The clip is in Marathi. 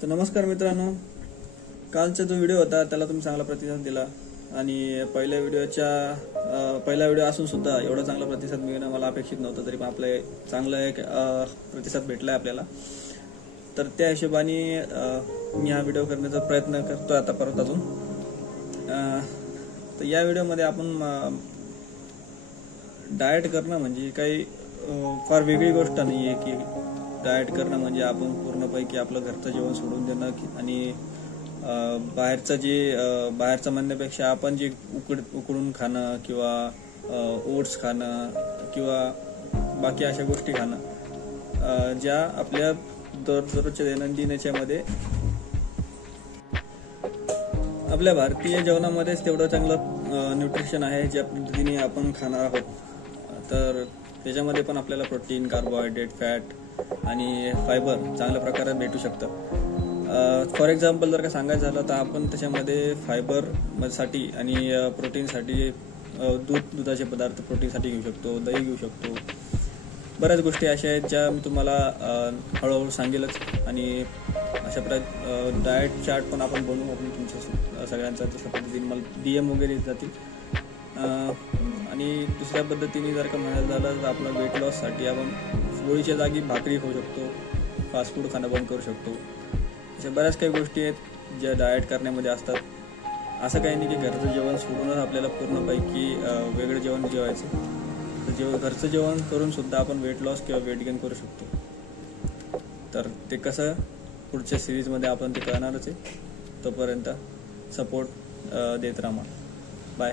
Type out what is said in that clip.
तर नमस्कार मित्रांनो, कालचा जो व्हिडिओ होता त्याला तुम्ही चांगला प्रतिसाद दिला आणि पहिल्या व्हिडिओ असून सुद्धा एवढा चांगला प्रतिसाद मिळणं मला अपेक्षित नव्हतं, तरी पण आपले चांगला एक प्रतिसाद भेटलाय आपल्याला. तर त्या हिशोबाने मी हा व्हिडिओ करण्याचा प्रयत्न करतोय आता परत अजून. तर या व्हिडिओमध्ये आपण डाएट करणं म्हणजे काही फार वेगळी गोष्ट नाहीये की डाएट करणं म्हणजे आपण पूर्णपैकी आपलं घरचं जेवण सोडून देणं आणि बाहेरचं म्हणण्यापेक्षा आपण जे उकडून खाणं किंवा ओट्स खाणं किंवा बाकी अशा गोष्टी खाणं ज्या आपल्या दररोजच्या दैनंदिन याच्यामध्ये आपल्या भारतीय जेवणामध्येच तेवढं चांगलं न्यूट्रिशन आहे ज्या पद्धतीने आपण खाणार आहोत. तर त्याच्यामध्ये पण आपल्याला प्रोटीन, कार्बोहायड्रेट, फॅट आणि फायबर चांगल्या प्रकारे भेटू शकतं. फॉर एक्झाम्पल जर का सांगायचं झालं तर आपण त्याच्यामध्ये फायबर साठी आणि प्रोटीनसाठी दुधाचे पदार्थ प्रोटीनसाठी घेऊ शकतो, दही घेऊ शकतो. बऱ्याच गोष्टी अशा आहेत ज्या मी तुम्हाला हळूहळू सांगेलच. आणि अशा प्रकारे डाएट चार्ट पण आपण बनवू आपण तुमच्या सगळ्यांचा, जसं पद्धतीने मला DM वगैरे जातील. आणि दुसऱ्या पद्धतीने जर का म्हणायला झालं तर आपलं वेट लॉससाठी आपण पोळीच्या जागी भाकरी खाऊ शकतो, फास्ट फूड खाणं बंद करू शकतो. अशा बऱ्याच काही गोष्टी आहेत ज्या डाएट करण्यामध्ये असतात. असं काही नाही की घरचं जेवण सोडूनच आपल्याला पूर्णपैकी वेगळं जेवण जेवायचं. तर घरचं जेवण करून सुद्धा आपण वेट लॉस किंवा वेट गेन करू शकतो. तर ते कसं पुढच्या सिरीजमध्ये आपण ते करणारच आहे. तोपर्यंत सपोर्ट देत राहा. बाय.